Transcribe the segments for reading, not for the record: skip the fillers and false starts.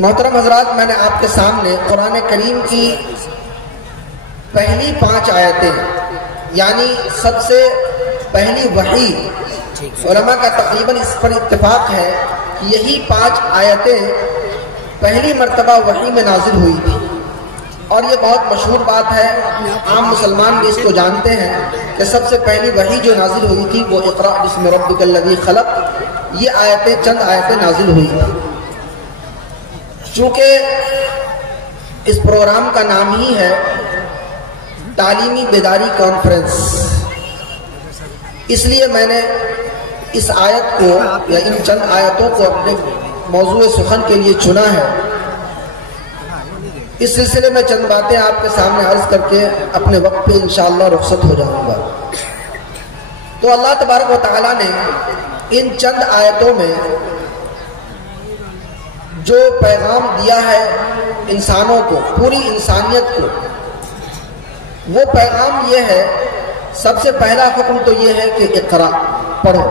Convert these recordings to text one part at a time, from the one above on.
محترم حضرات، میں نے آپ کے سامنے قرآن کریم کی پہلی 5 آیتیں، یعنی سب سے پہلی وحی، علماء کا تقریباً اس پر اتفاق ہے کہ یہی 5 آیتیں پہلی مرتبہ وحی میں نازل ہوئی تھی، اور یہ بہت مشہور بات ہے، عام مسلمان بھی اس کو جانتے ہیں کہ سب سے پہلی وحی جو نازل ہوئی تھی وہ اقرأ بسم ربک الذی خلق، یہ آیتیں چند آیتیں نازل ہوئی تھی۔ چونکہ اس پروگرام کا نام ہی ہے تعلیمی بیداری کانفرنس، اس لیے میں نے اس آیت کو یا ان چند آیتوں کو اپنے موضوع سخن کے لیے چنا ہے۔ اس سلسلے میں چند باتیں آپ کے سامنے عرض کر کے اپنے وقت پہ انشاءاللہ رخصت ہو جاؤں گا۔ تو اللہ تبارک و تعالیٰ نے ان چند آیتوں میں جو پیغام دیا ہے انسانوں کو، پوری انسانیت کو، وہ پیغام یہ ہے، سب سے پہلا حکم تو یہ ہے کہ اقرا، پڑھو۔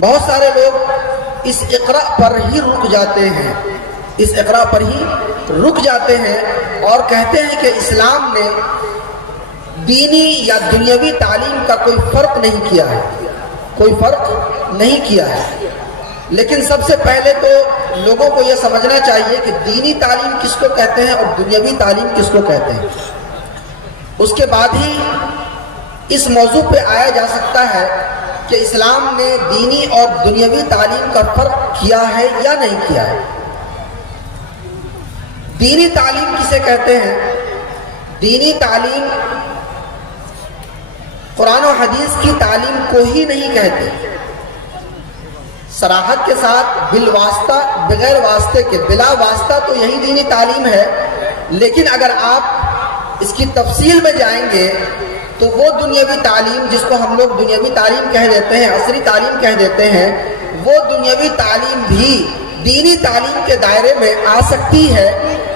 بہت سارے لوگ اس اقرا پر ہی رک جاتے ہیں، اس اقرا پر ہی رک جاتے ہیں اور کہتے ہیں کہ اسلام نے دینی یا دنیاوی تعلیم کا کوئی فرق نہیں کیا ہے، کوئی فرق نہیں کیا ہے۔ لیکن سب سے پہلے تو لوگوں کو یہ سمجھنا چاہیے کہ دینی تعلیم کس کو کہتے ہیں اور دنیاوی تعلیم کس کو کہتے ہیں، اس کے بعد ہی اس موضوع پہ آیا جا سکتا ہے کہ اسلام نے دینی اور دنیاوی تعلیم کا فرق کیا ہے یا نہیں کیا ہے۔ دینی تعلیم کسے کہتے ہیں؟ دینی تعلیم قرآن و حدیث کی تعلیم کو ہی نہیں کہتے، صراحت کے ساتھ بالواسطہ، بغیر واسطے کے، بلا واسطہ تو یہی دینی تعلیم ہے، لیکن اگر آپ اس کی تفصیل میں جائیں گے تو وہ دنیاوی تعلیم جس کو ہم لوگ دنیاوی تعلیم کہہ دیتے ہیں، عصری تعلیم کہہ دیتے ہیں، وہ دنیاوی تعلیم بھی دینی تعلیم کے دائرے میں آ سکتی ہے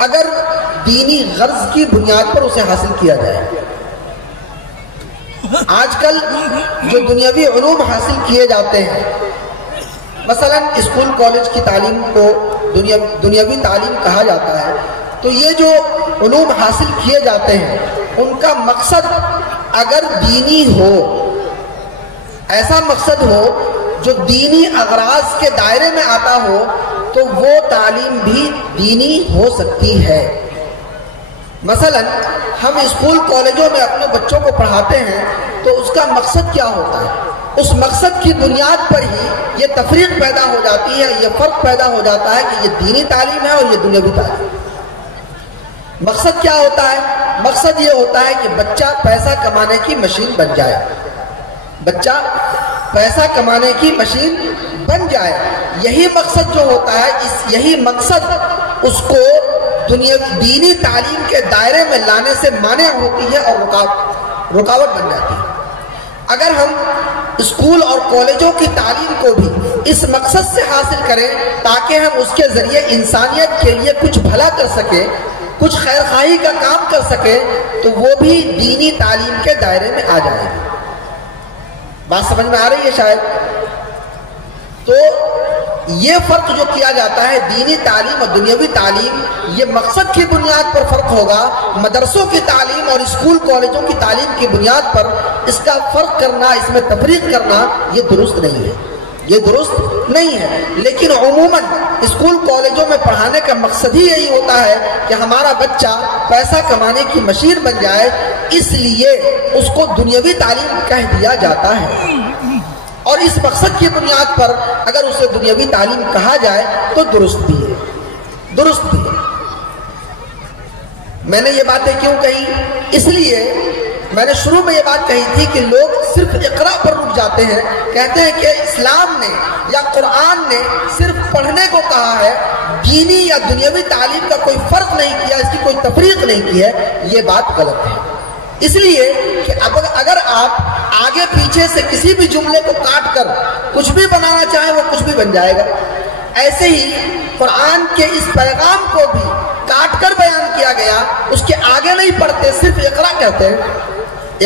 اگر دینی غرض کی بنیاد پر اسے حاصل کیا جائے۔ آج کل جو دنیاوی علوم حاصل کیے جاتے ہیں، مثلا اسکول کالج کی تعلیم کو دنیاوی تعلیم کہا جاتا ہے، تو یہ جو علوم حاصل کیے جاتے ہیں ان کا مقصد اگر دینی ہو، ایسا مقصد ہو جو دینی اغراض کے دائرے میں آتا ہو، تو وہ تعلیم بھی دینی ہو سکتی ہے۔ مثلا ہم اسکول کالجوں میں اپنے بچوں کو پڑھاتے ہیں تو اس کا مقصد کیا ہوتا ہے؟ اس مقصد کی بنیاد پر ہی یہ تفریق پیدا ہو جاتی ہے، یہ فرق پیدا ہو جاتا ہے کہ یہ دینی تعلیم ہے اور یہ دنیاوی تعلیم۔ مقصد کیا ہوتا ہے؟ مقصد یہ ہوتا ہے کہ بچہ پیسہ کمانے کی مشین بن جائے، بچہ پیسہ کمانے کی مشین بن جائے۔ یہی مقصد جو ہوتا ہے، یہی مقصد اس کو دینی تعلیم کے دائرے میں لانے سے مانع ہوتی ہے اور رکاوٹ بن جاتی ہے۔ اگر ہم اسکول اور کالجوں کی تعلیم کو بھی اس مقصد سے حاصل کریں تاکہ ہم اس کے ذریعے انسانیت کے لیے کچھ بھلا کر سکیں، کچھ خیر خواہی کا کام کر سکیں، تو وہ بھی دینی تعلیم کے دائرے میں آ جائے گی۔ بات سمجھ میں آ رہی ہے شاید؟ تو یہ فرق جو کیا جاتا ہے دینی تعلیم اور دنیاوی تعلیم، یہ مقصد کی بنیاد پر فرق ہوگا۔ مدرسوں کی تعلیم اور اسکول کالجوں کی تعلیم کی بنیاد پر اس کا فرق کرنا، اس میں تفریق کرنا، یہ درست نہیں ہے، یہ درست نہیں ہے۔ لیکن عموماً اسکول کالجوں میں پڑھانے کا مقصد ہی یہی ہوتا ہے کہ ہمارا بچہ پیسہ کمانے کی مشین بن جائے، اس لیے اس کو دنیاوی تعلیم کہہ دیا جاتا ہے، اور اس مقصد کی بنیاد پر اگر اسے دنیاوی تعلیم کہا جائے تو درست بھی ہے، درست بھی ہے۔ میں نے یہ باتیں کیوں کہی؟ اس لیے میں نے شروع میں یہ بات کہی تھی کہ لوگ صرف اقرا پر رک جاتے ہیں، کہتے ہیں کہ اسلام نے یا قرآن نے صرف پڑھنے کو کہا ہے، دینی یا دنیاوی تعلیم کا کوئی فرق نہیں کیا، اس کی کوئی تفریق نہیں کی ہے۔ یہ بات غلط ہے، اس لیے کہ اگر آپ آگے پیچھے سے کسی بھی جملے کو کاٹ کر کچھ بھی بنانا چاہیں وہ کچھ بھی بن جائے گا۔ ایسے ہی قرآن کے اس پیغام کو بھی کاٹ کر بیان کیا گیا، اس کے آگے نہیں پڑھتے، صرف اقرا کہتے ہیں۔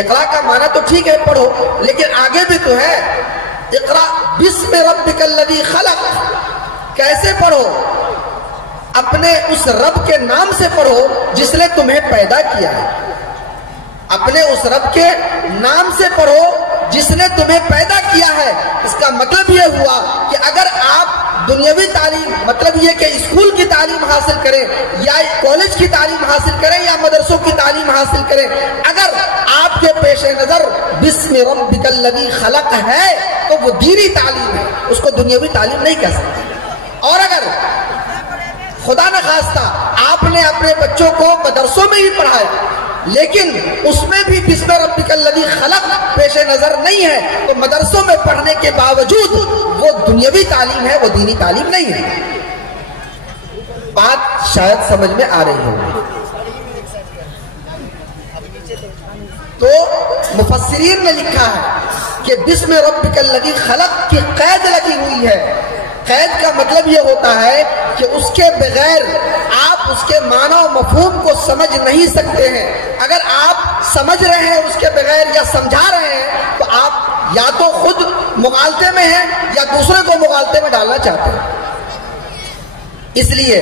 اقرا کا معنی تو ٹھیک ہے پڑھو، لیکن آگے بھی تو ہے، اقرا بسم ربک الذی خلق، کیسے پڑھو؟ اپنے اس رب کے نام سے پڑھو جس نے تمہیں پیدا کیا ہے. اپنے اس رب کے نام سے پڑھو جس نے تمہیں پیدا کیا ہے. اس کا مطلب یہ ہوا کہ اگر آپ دنیاوی تعلیم، مطلب یہ کہ اسکول کی تعلیم حاصل کریں یا کالج کی تعلیم حاصل کریں یا مدرسوں کی تعلیم حاصل کریں، اگر آپ کے پیش نظر بسم ربک الذی خلق ہے تو وہ دینی تعلیم ہے، اس کو دنیاوی تعلیم نہیں کہہ سکتے. اور اگر خدا نخواستہ آپ نے اپنے بچوں کو مدرسوں میں ہی پڑھایا لیکن اس میں بھی بسم ربک الذی خلق پیش نظر نہیں ہے تو مدرسوں میں پڑھنے کے باوجود وہ دنیاوی تعلیم ہے، وہ دینی تعلیم نہیں ہے. بات شاید سمجھ میں آ رہی ہوگی. تو مفسرین نے لکھا ہے کہ بسم ربک الذی خلق کی قید لگی ہوئی ہے. قید کا مطلب یہ ہوتا ہے کہ اس کے بغیر آپ اس کے معنی و مفہوم کو سمجھ نہیں سکتے ہیں. اگر آپ سمجھ رہے ہیں اس کے بغیر یا سمجھا رہے ہیں تو آپ یا تو خود مغالطے میں ہیں یا دوسرے کو مغالطے میں ڈالنا چاہتے ہیں. اس لیے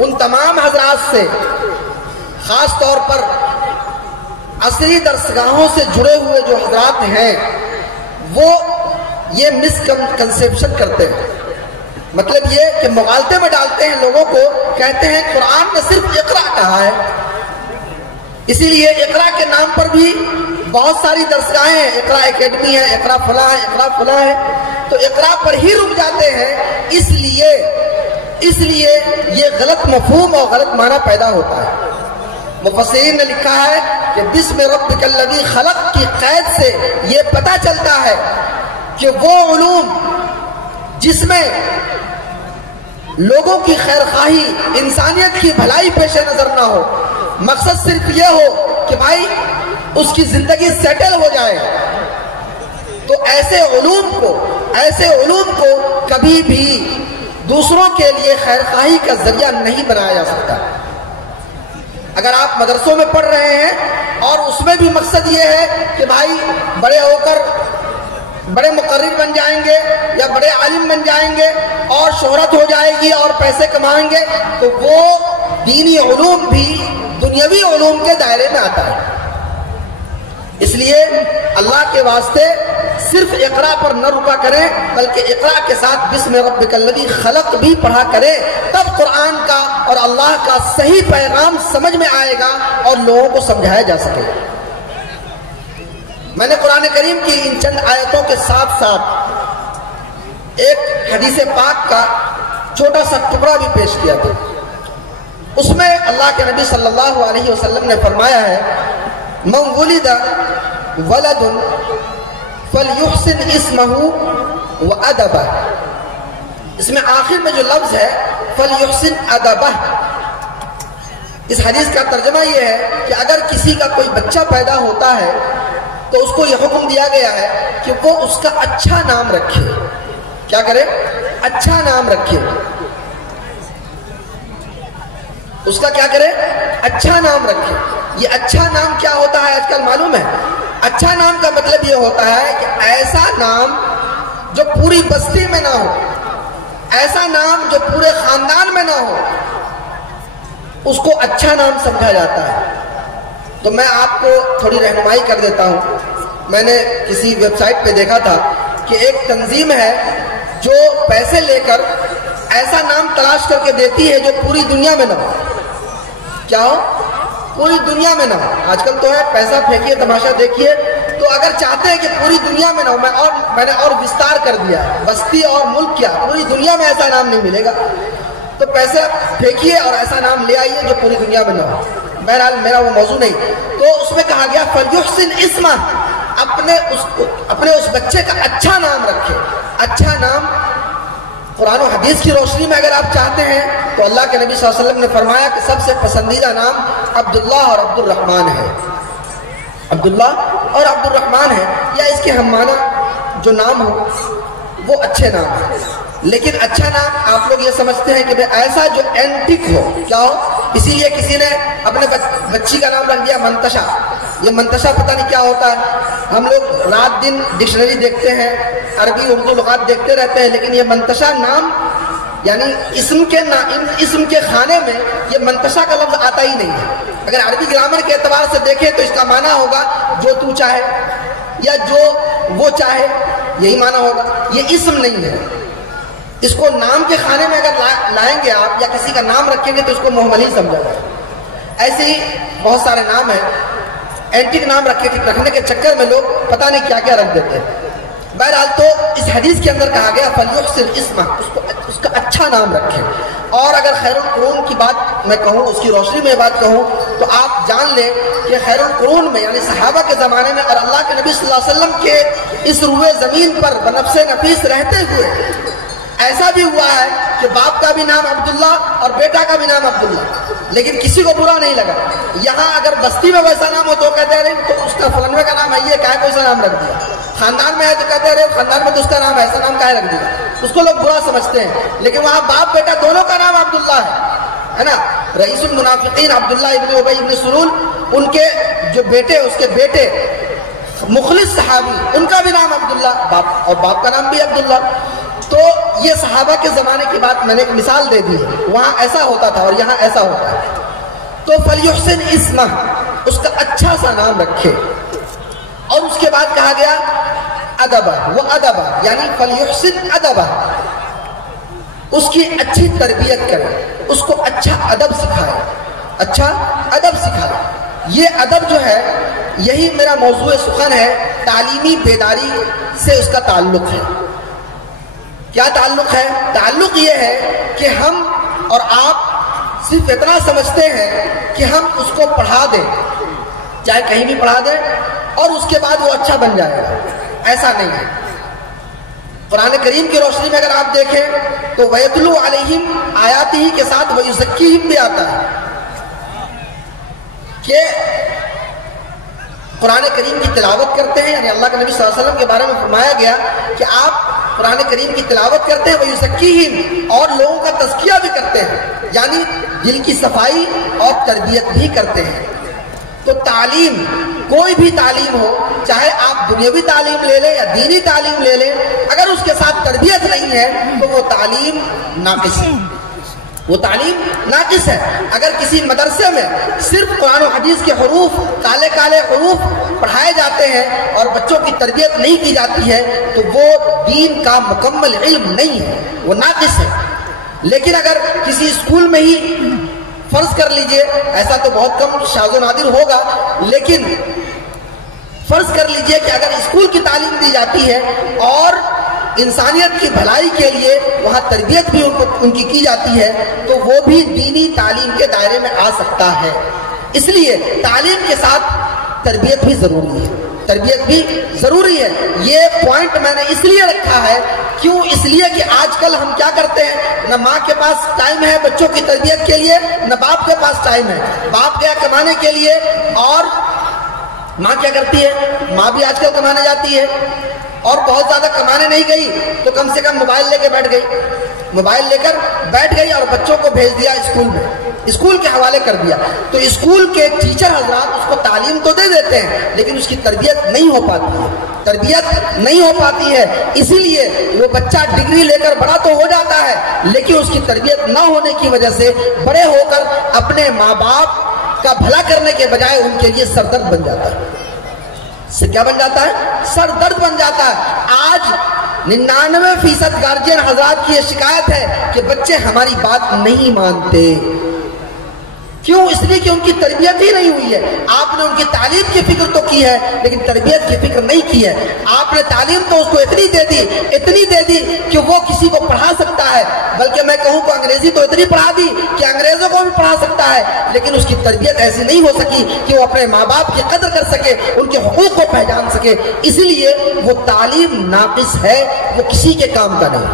ان تمام حضرات سے، خاص طور پر عصری درسگاہوں سے جڑے ہوئے جو حضرات ہیں، وہ یہ مسکنسیپشن کرتے ہیں. مطلب یہ کہ مغالطے میں ڈالتے ہیں لوگوں کو، کہتے ہیں قرآن نے صرف اقرا کہا ہے، اسی لیے اقرا کے نام پر بھی بہت ساری درسگاہیں ہیں، اقرا اکیڈمی ہے، اقرا فلاں ہے، اقرا فلاں ہے، تو اقرا پر ہی رک جاتے ہیں. اس لیے یہ غلط مفہوم اور غلط معنی پیدا ہوتا ہے. مفسرین نے لکھا ہے کہ بسم ربک الذی خلق کی قید سے یہ پتہ چلتا ہے کہ وہ علوم جس میں لوگوں کی خیرخواہی، انسانیت کی بھلائی پیش نظر نہ ہو، مقصد صرف یہ ہو کہ بھائی اس کی زندگی سیٹل ہو جائے، تو ایسے علوم کو کبھی بھی دوسروں کے لیے خیرخواہی کا ذریعہ نہیں بنایا جا سکتا. اگر آپ مدرسوں میں پڑھ رہے ہیں اور اس میں بھی مقصد یہ ہے کہ بھائی بڑے ہو کر بڑے مقرر بن جائیں گے یا بڑے عالم بن جائیں گے اور شہرت ہو جائے گی اور پیسے کمائیں گے، تو وہ دینی علوم بھی دنیاوی علوم کے دائرے میں آتا ہے. اس لیے اللہ کے واسطے صرف اقرا پر نہ رکا کریں بلکہ اقرا کے ساتھ بسم ربک الذی خلق بھی پڑھا کریں، تب قرآن کا اور اللہ کا صحیح پیغام سمجھ میں آئے گا اور لوگوں کو سمجھایا جا سکے گا. میں نے قرآن کریم کی ان چند آیتوں کے ساتھ ساتھ ایک حدیث پاک کا چھوٹا سا ٹکڑا بھی پیش کیا تھا. اس میں اللہ کے نبی صلی اللہ علیہ وسلم نے فرمایا ہے من ولد ولد فلیحسن اسمہ وادبہ. اس میں آخر میں جو لفظ ہے فلیحسن ادبہ، اس حدیث کا ترجمہ یہ ہے کہ اگر کسی کا کوئی بچہ پیدا ہوتا ہے تو اس کو یہ حکم دیا گیا ہے کہ وہ اس کا اچھا نام رکھے. کیا کرے؟ اچھا نام رکھے. اس کا کیا کرے؟ اچھا نام رکھے. یہ اچھا نام کیا ہوتا ہے آج کل معلوم ہے؟ اچھا نام کا مطلب یہ ہوتا ہے کہ ایسا نام جو پوری بستی میں نہ ہو، ایسا نام جو پورے خاندان میں نہ ہو، اس کو اچھا نام سمجھا جاتا ہے. تو میں آپ کو تھوڑی رہنمائی کر دیتا ہوں. میں نے کسی ویب سائٹ پہ دیکھا تھا کہ ایک تنظیم ہے جو پیسے لے کر ایسا نام تلاش کر کے دیتی ہے جو پوری دنیا میں نہ ہو. کیا ہو؟ پوری دنیا میں نہ ہو. آج کل تو ہے پیسہ پھینکیے تماشا دیکھیے. تو اگر چاہتے ہیں کہ پوری دنیا میں نہ ہو، میں نے اور وستار کر دیا، بستی اور ملک کیا، پوری دنیا میں ایسا نام نہیں ملے گا. تو پیسے پھینکیے اور ایسا نام لے آئیے جو پوری دنیا میں نہ ہو. بہرحال میرا وہ موضوع نہیں. تو اس میں کہا گیا فلیحسن اسمہ، اپنے اس بچے کا اچھا نام رکھے. اچھا نام قرآن و حدیث کی روشنی میں اگر آپ چاہتے ہیں تو اللہ کے نبی صلی اللہ علیہ وسلم نے فرمایا کہ سب سے پسندیدہ نام عبداللہ اور عبد الرحمن ہے. عبداللہ اور عبد الرحمن ہے، یا اس کے ہم معنی جو نام ہو وہ اچھے نام ہیں. لیکن اچھا نام آپ لوگ یہ سمجھتے ہیں کہ ایسا جو اینٹک ہو. کیا ہو؟ اسی لیے کسی نے اپنے بچی کا نام رکھ دیا منتشا. یہ منتشا پتہ نہیں کیا ہوتا ہے. ہم لوگ رات دن ڈکشنری دیکھتے ہیں، عربی اردو لغات دیکھتے رہتے ہیں، لیکن یہ منتشا نام یعنی اسم کے خانے میں یہ منتشا کا لفظ آتا ہی نہیں ہے. اگر عربی گرامر کے اعتبار سے دیکھیں تو اس کا معنی ہوگا جو تو چاہے یا جو وہ چاہے, یہی معنی ہوگا. یہ اسم نہیں ہے. اس کو نام کے خانے میں اگر لائیں گے آپ یا کسی کا نام رکھیں گے تو اس کو محمل ہی سمجھا جائے. ایسے ہی بہت سارے نام ہیں, اینٹک نام رکھنے کے چکر میں لوگ پتہ نہیں کیا کیا رکھ دیتے ہیں. بہرحال تو اس حدیث کے اندر کہا گیا فَلْيُحْسِنْ اسْمَهُ, اس کا اچھا نام رکھیں. اور اگر خیر القرون کی بات میں کہوں, اس کی روشنی میں بات کہوں, تو آپ جان لیں کہ خیر القرون میں یعنی صحابہ کے زمانے میں اور اللہ کے نبی صلی اللہ علیہ وسلم کے اس روئے زمین پر بنفس نفیس رہتے ہوئے ایسا بھی ہوا ہے کہ باپ کا بھی نام عبداللہ اور بیٹا کا بھی نام عبداللہ, لیکن کسی کو برا نہیں لگا. یہاں اگر بستی میں ویسا نام ہو تو کہتے ہیں تو اس کا فلانوے کا نام ہے, یہ کہا کوئی سا نام رکھ دیا. خاندان میں ہے تو کہتے ہیں خاندان میں تو اس کا نام ایسا نام کہا رکھ دیا. اس کو لوگ برا سمجھتے ہیں, لیکن وہاں باپ بیٹا دونوں کا نام عبداللہ ہے نا. رئیس المنافقین عبداللہ ابن ابی ابن سلول, ان کے جو بیٹے, اس کے بیٹے مخلص صحابی, ان کا بھی نام عبداللہ, باپ اور باپ کا نام بھی عبداللہ. تو یہ صحابہ کے زمانے کی بات میں نے ایک مثال دے دی, وہاں ایسا ہوتا تھا اور یہاں ایسا ہوتا ہے. تو فَلْيُحْسِنْ اسْمَهُ, اس کا اچھا سا نام رکھے. اور اس کے بعد کہا گیا ادبا, وہ ادبا یعنی فَلْيُحْسِنْ ادبا, اس کی اچھی تربیت کرے, اس کو اچھا ادب سکھائے, اچھا ادب سکھائے. یہ ادب جو ہے یہی میرا موضوع سخن ہے. تعلیمی بیداری سے اس کا تعلق ہے. کیا تعلق ہے؟ تعلق یہ ہے کہ ہم اور آپ صرف اتنا سمجھتے ہیں کہ ہم اس کو پڑھا دیں, چاہے کہیں بھی پڑھا دیں, اور اس کے بعد وہ اچھا بن جائے گا. ایسا نہیں ہے. قرآن کریم کی روشنی میں اگر آپ دیکھیں تو وَيَتْلُو عَلَيْهِمْ آیاتِهِ کے ساتھ وَيُزَكِّيهِمْ بھی آتا ہے کہ قرآن کریم کی تلاوت کرتے ہیں. یعنی اللہ کے نبی صلی اللہ علیہ وسلم کے بارے میں فرمایا گیا کہ آپ قرآن کریم کی تلاوت کرتے ہیں وَيُزَكِّيهِمْ, اور لوگوں کا تزکیہ بھی کرتے ہیں, یعنی دل کی صفائی اور تربیت بھی کرتے ہیں. تو تعلیم, کوئی بھی تعلیم ہو, چاہے آپ دنیاوی تعلیم لے لیں یا دینی تعلیم لے لیں, اگر اس کے ساتھ تربیت نہیں ہے تو وہ تعلیم ناقص ہے. وہ تعلیم ناقص ہے. اگر کسی مدرسے میں صرف قرآن و حدیث کے حروف, کالے کالے حروف پڑھائے جاتے ہیں اور بچوں کی تربیت نہیں کی جاتی ہے تو وہ دین کا مکمل علم نہیں ہے, وہ ناقص ہے. لیکن اگر کسی اسکول میں ہی, فرض کر لیجئے, ایسا تو بہت کم شاذ و نادر ہوگا, لیکن فرض کر لیجئے کہ اگر اسکول کی تعلیم دی جاتی ہے اور انسانیت کی بھلائی کے لیے وہاں تربیت بھی ان کی جاتی ہے تو وہ بھی دینی تعلیم کے دائرے میں آ سکتا ہے. اس لیے تعلیم کے ساتھ تربیت بھی ضروری ہے, تربیت بھی ضروری ہے. یہ پوائنٹ میں نے اس لیے رکھا ہے, کیوں؟ اس لیے کہ آج کل ہم کیا کرتے ہیں, نہ ماں کے پاس ٹائم ہے بچوں کی تربیت کے لیے, نہ باپ کے پاس ٹائم ہے. باپ گیا کمانے کے لیے اور ماں کیا کرتی ہے, ماں بھی آج کل کمانے جاتی ہے, اور بہت زیادہ کمانے نہیں گئی تو کم سے کم موبائل لے کے بیٹھ گئی, موبائل لے کر بیٹھ گئی اور بچوں کو بھیج دیا اسکول میں, اسکول کے حوالے کر دیا. تو اسکول کے ٹیچر حضرات اس کو تعلیم تو دے دیتے ہیں لیکن اس کی تربیت نہیں ہو پاتی ہے, تربیت نہیں ہو پاتی ہے. اسی لیے وہ بچہ ڈگری لے کر بڑا تو ہو جاتا ہے لیکن اس کی تربیت نہ ہونے کی وجہ سے بڑے ہو کر اپنے ماں باپ کا بھلا کرنے کے بجائے ان کے لیے سردرد بن جاتا ہے. سے کیا بن جاتا ہے؟ سر درد بن جاتا ہے. آج 99% گارجین حضرات کی یہ شکایت ہے کہ بچے ہماری بات نہیں مانتے. کیوں؟ اس لیے کہ ان کی تربیت ہی نہیں ہوئی ہے. آپ نے ان کی تعلیم کی فکر تو کی ہے لیکن تربیت کی فکر نہیں کی ہے. آپ نے تعلیم تو اس کو اتنی دے دی کہ وہ کسی کو پڑھا سکتا ہے, بلکہ میں کہوں کہ انگریزی تو اتنی پڑھا دی کہ انگریزوں کو بھی پڑھا سکتا ہے, لیکن اس کی تربیت ایسی نہیں ہو سکی کہ وہ اپنے ماں باپ کی قدر کر سکے, ان کے حقوق کو پہچان سکے. اسی لیے وہ تعلیم ناقص ہے, وہ کسی کے کام کا نہیں,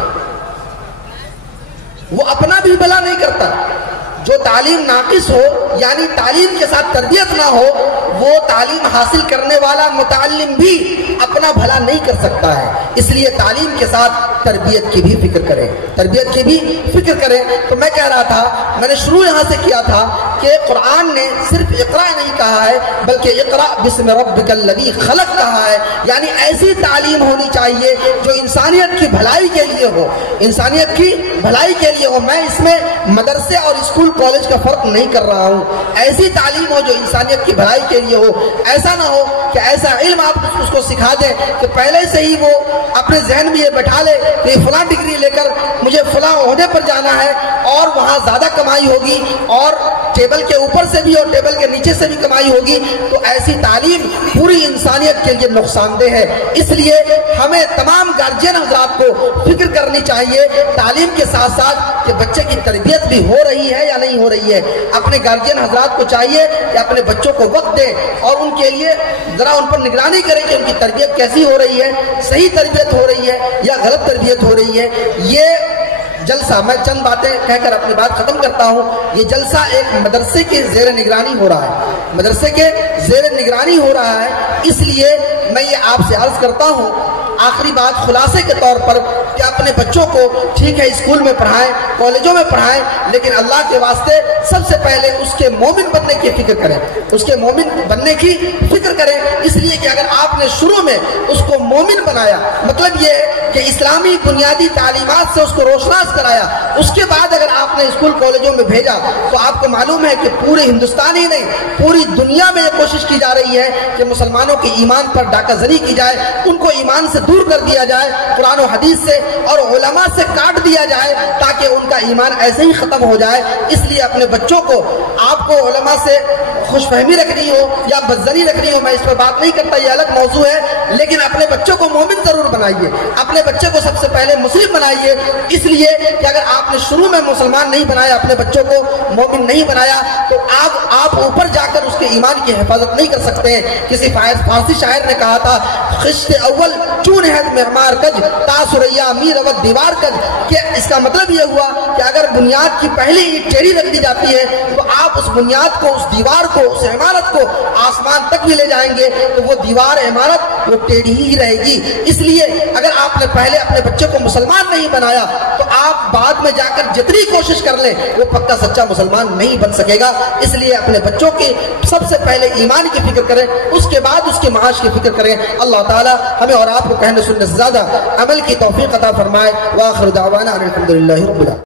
وہ اپنا بھی بھلا نہیں کرتا. جو تعلیم ناقص ہو یعنی تعلیم کے ساتھ تربیت نہ ہو وہ تعلیم حاصل کرنے والا متعلم بھی اپنا بھلا نہیں کر سکتا ہے. اس لیے تعلیم کے ساتھ تربیت کی بھی فکر کریں، تربیت کی بھی فکر کریں. تو میں کہہ رہا تھا، میں نے شروع یہاں سے کیا تھا کہ قرآن نے صرف اقرا نہیں کہا ہے بلکہ اقرا بسم ربک الذی خلق کہا ہے. یعنی ایسی تعلیم ہونی چاہیے جو انسانیت کی بھلائی کے لیے ہو، انسانیت کی بھلائی کے لیے ہو. میں اس میں مدرسے اور اسکول کالج کا فرق نہیں کر رہا ہوں. ایسی تعلیم ہو جو انسانیت کی بھلائی کے لیے ہو. ایسا نہ ہو کہ ایسا علم آپ اس کو سکھا دیں کہ پہلے سے ہی وہ اپنے ذہن میں یہ بٹھا لے کہ فلاں ڈگری لے کر مجھے فلاں عہدے پر جانا ہے اور وہاں زیادہ کمائی ہوگی اور ٹیبل کے اوپر سے بھی اور ٹیبل کے نیچے سے بھی کمائی ہوگی. تو ایسی تعلیم پوری انسانیت کے لیے نقصان دہ ہے. اس لیے ہمیں تمام گارجین حضرات کو فکر کرنی چاہیے تعلیم کے ساتھ ساتھ کہ بچے کی تربیت بھی ہو رہی ہے یا نہیں ہو رہی ہے. اپنے گارجین حضرات کو چاہیے کہ اپنے بچوں کو وقت دیں اور ان کے لیے ذرا ان پر نگرانی کریں کہ ان کی تربیت کیسی ہو رہی ہے، صحیح تربیت ہو رہی ہے یا غلط تربیت ہو رہی ہے. یہ جلسہ، میں چند باتیں کہہ کر اپنی بات ختم کرتا ہوں. یہ جلسہ ایک مدرسے کے زیر نگرانی ہو رہا ہے، مدرسے کے زیر نگرانی ہو رہا ہے. اس لیے میں یہ آپ سے عرض کرتا ہوں، آخری بات خلاصے کے طور پر، کہ اپنے بچوں کو ٹھیک ہے اسکول میں پڑھائیں، کالجوں میں پڑھائیں، لیکن اللہ کے واسطے سب سے پہلے اس کے مومن بننے کی فکر کریں، اس کے مومن بننے کی فکر کریں. اس لیے کہ اگر آپ نے شروع میں اس کو مومن بنایا، مطلب یہ کہ اسلامی بنیادی تعلیمات سے اس کو روشناس کرایا، اس کے بعد اگر آپ نے اسکول کالجوں میں بھیجا تو آپ کو معلوم ہے کہ پورے ہندوستان ہی نہیں پوری دنیا میں یہ کوشش کی جا رہی ہے کہ مسلمانوں کے ایمان پر ڈاکہ زنی کی جائے، ان کو ایمان سے دور کر دیا جائے، قرآن و حدیث سے اور علماء سے کاٹ دیا جائے تاکہ ان کا ایمان ایسے ہی ختم ہو جائے. اس لیے اپنے بچوں کو، آپ کو علماء سے خوش فہمی رکھنی ہو یا بدزنی رکھنی ہو، میں اس پر بات نہیں کرتا، یہ الگ موضوع ہے، لیکن اپنے بچوں کو مومن ضرور بنائیے، اپنے بچے کو سب سے پہلے مسلم بنائیے. اس لیے کہ اگر آپ نے شروع میں مسلمان نہیں بنایا، اپنے بچوں کو مومن نہیں بنایا، تو آپ اوپر جا کر اس کے ایمان کی حفاظت نہیں کر سکتے ہیں. کسی فارسی شاعر نے کہا تھا، خشت اول چون ہے معمار کج تا سریا میر وقت دیوار کج، کہ اس کا مطلب یہ ہوا کہ اگر بنیاد کی پہلی اینٹ ٹیڑھی رکھ دی جاتی ہے تو آپ اس بنیاد کو، اس دیوار کو، اس عمارت کو آسمان تک بھی لے جائیں گے تو وہ دیوار عمارت وہ ٹیڑھی ہی رہے گی. اس لیے اگر آپ نے پہلے اپنے بچے کو مسلمان نہیں بنایا تو آپ بعد میں جا کر جتنی کوشش کر لیں وہ پکا سچا مسلمان نہیں بن سکے گا. اس لیے اپنے بچوں کی سب سے پہلے ایمان کی فکر کریں، اس کے بعد اس کے معاش کی فکر کریں. اللہ تعالی ہمیں اور آپ کو کہنے سننے سے زیادہ عمل کی توفیق عطا فرمائے. وآخر دعوانا الحمدللہ رب العالمین.